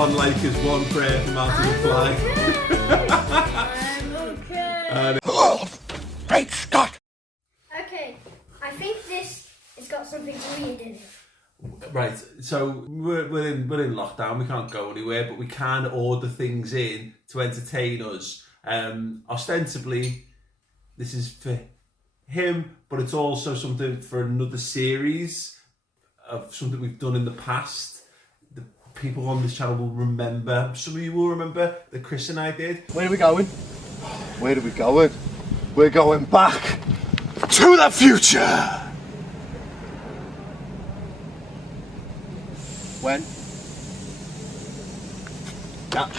one like is one prayer for Marty McFly. I'm okay. Oh, great Scott! Okay, I think this has got something to read in it. Right, so we're in lockdown. We can't go anywhere, but we can order things in to entertain us. Ostensibly, this is for him, but it's also something for another series of something we've done in the past. The people on this channel will remember. Some of you will remember that Chris and I did. Where are we going? Where are we going? We're going back to the future! When?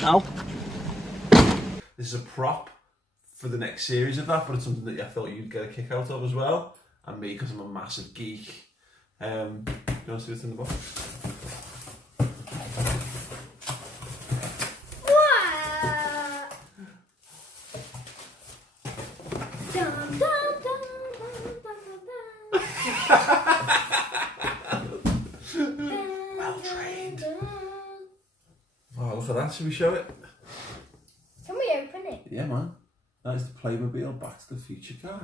Now? This is a prop for the next series of that, but it's something that I thought you'd get a kick out of as well. And me, because I'm a massive geek. You want to see what's in the box? What? Dun, dun, dun, dun, dun, dun. Well trained. Oh, look at that. Should we show it? Can we open it? Yeah, man. That is the Playmobil Back to the Future car.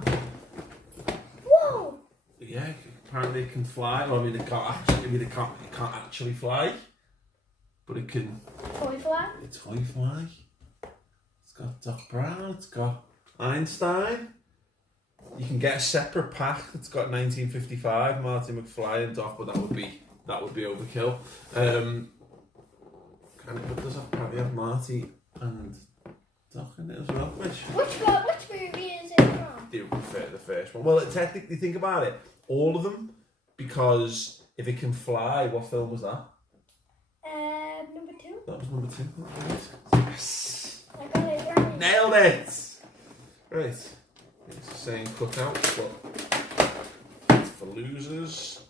Whoa! Yeah, apparently it can fly. Well, I mean, it can't actually fly, but it can. Toy fly? A toy fly. It's got Doc Brown. It's got Einstein. You can get a separate pack that's got 1955, Marty McFly and Doc, but that would be overkill. And it does apparently have Marty and Doc in it as well. Which movie is it from? The first one. Well, technically, think about it. All of them, because if it can fly, what film was that? Number 2. That was number 2. Yes! I got it right. Nailed it! Right. It's the same cookout, but it's for losers.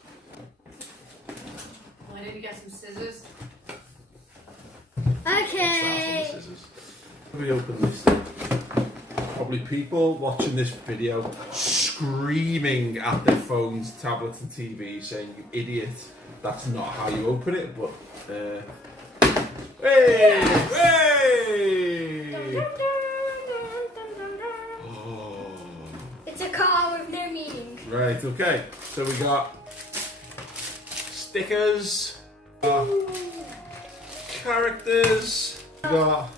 Why did you get some scissors? Okay. Scissors. We open this thing. Probably people watching this video screaming at their phones, tablets and TVs saying, "You idiot, that's not how you open it," but hey! Oh. It's a car with no meaning. Right, okay. So we got stickers, characters, we got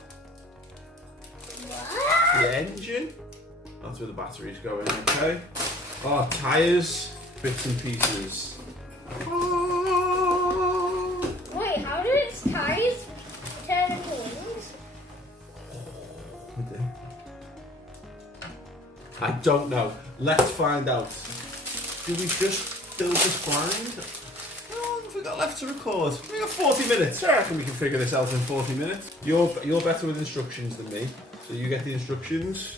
the engine. That's where the batteries go in, okay. Oh, tyres, bits and pieces. Oh. Wait, how did its tires turn into wings? I don't know. Let's find out. Do we just build this blind? How long have we got left to record? We got 40 minutes. I reckon we can figure this out in 40 minutes. You're better with instructions than me, so you get the instructions.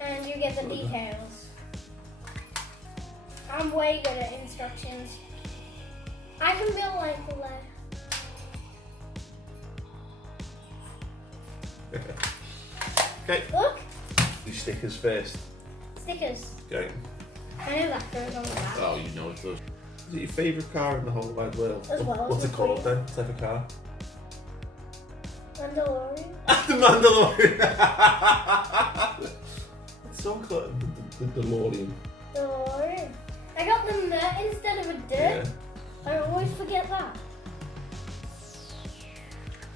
And you get the details. I'm way good at instructions. I can build like the left. Okay. Look, Do stickers first. stickers. Okay. I know that goes on the back. Oh, you know it does. Is it your favourite car in the whole wide world? As well as What's it the called Play- then? Type of car? Mandalorian. The Mandalorian! It's so called the DeLorean. DeLorean. I got the nut instead of a dirt. Yeah. I always forget that.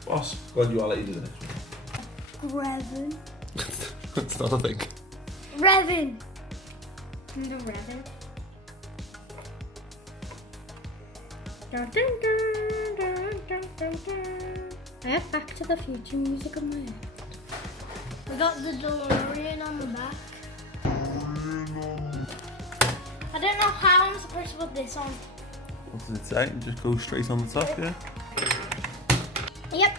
Boss, go on, I'll let you do the next one. Revan. It's not a thing. Revan. The Revan. Dun, dun, dun, dun, dun, dun, dun. I have Back to the Future music on my head. We got the DeLorean on the back. I don't know how I'm supposed to put this on. What does it say? Just go straight on the top, yeah? Yep.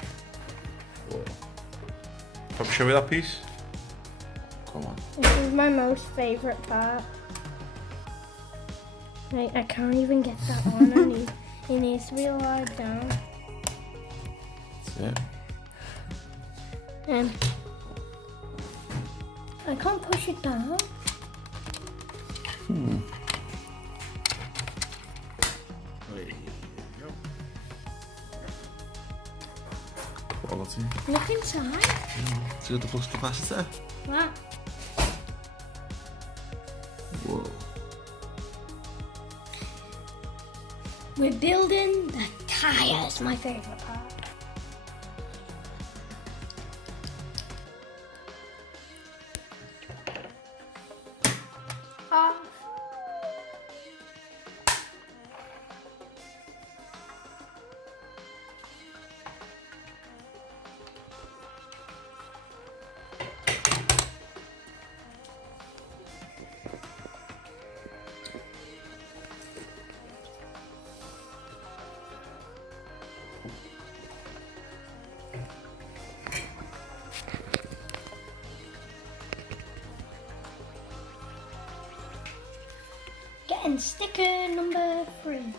Can I show me that piece? Come on. This is my most favourite part. I can't even get that on. It needs to be lowered down. That's it. I can't push it down. There you go. Marty. Look inside. It's got the flux capacitor. Wow. Whoa. We're building the tyres, my favourite part. Getting sticker number 3.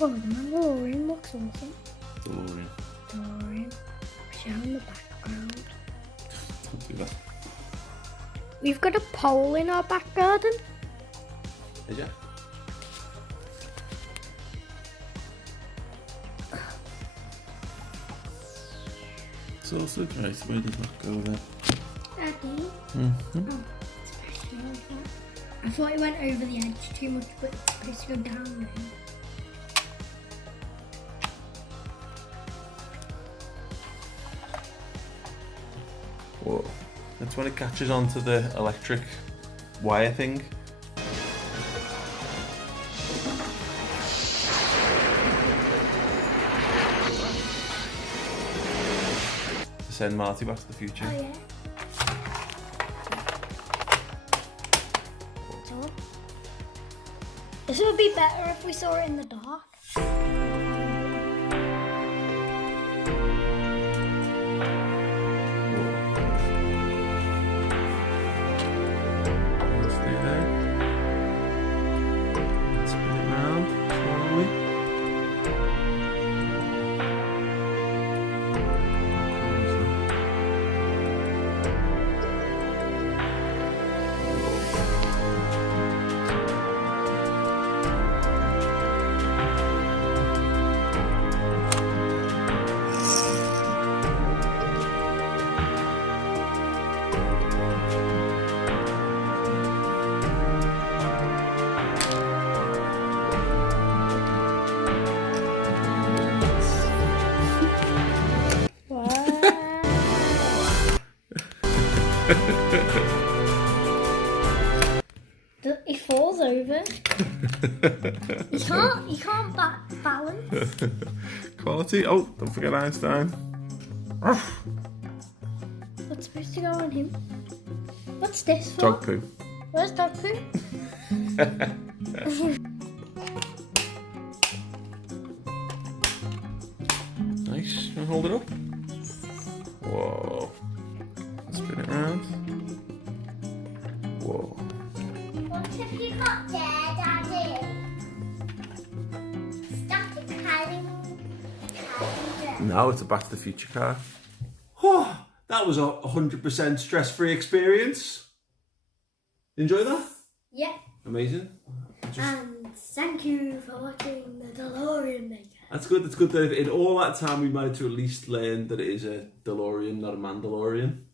Oh, the Mandalorian looks awesome. Delorean. Showing the background. Don't do that. We've got a pole in our back garden. Is ya? It's also great. Where does that go there? Daddy. Mm-hmm. Oh, it's pressing like that. I thought it went over the edge too much, but it's supposed to go down there. Whoa. That's when it catches onto the electric wire thing. To send Marty back to the future. Oh yeah. So, this would be better if we saw it in the dark. Stay there. Spin it round slowly. It falls over. You can't balance. Quality. Oh, don't forget Einstein. What's supposed to go on him? What's this for? Dog poo. Where's dog poo? Nice. Can I hold it up? Whoa. Spin it around. Whoa. What if you got there, Daddy? Stop carrying Now it's a Back to the Future car. Oh, that was a 100% stress-free experience. Enjoy that? Yeah. Amazing. And thank you for watching the DeLorean Maker. That's good. That's good that in all that time we managed to at least learn that it is a DeLorean, not a Mandalorian.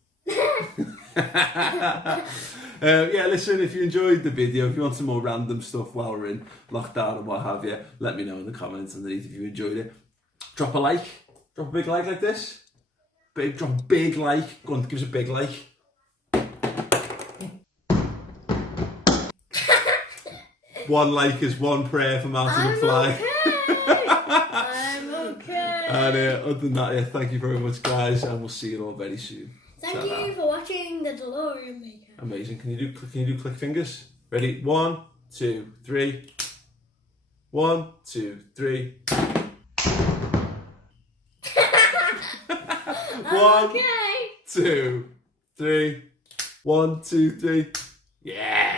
Yeah, listen, if you enjoyed the video, if you want some more random stuff while we're in lockdown and what have you, let me know in the comments underneath if you enjoyed it. Drop a like. Drop a big like this. Drop a big like. Go on, give us a big like. One like is one prayer for Marty McFly. I'm okay. And other than that, yeah, thank you very much, guys, and we'll see you all very soon. Thank you for watching the DeLorean Maker. Amazing. Can you do click fingers? Ready? 1, 2, 3. 1, 2, 3. 1, Okay. 2, 3. 1, 2, 3. Yeah.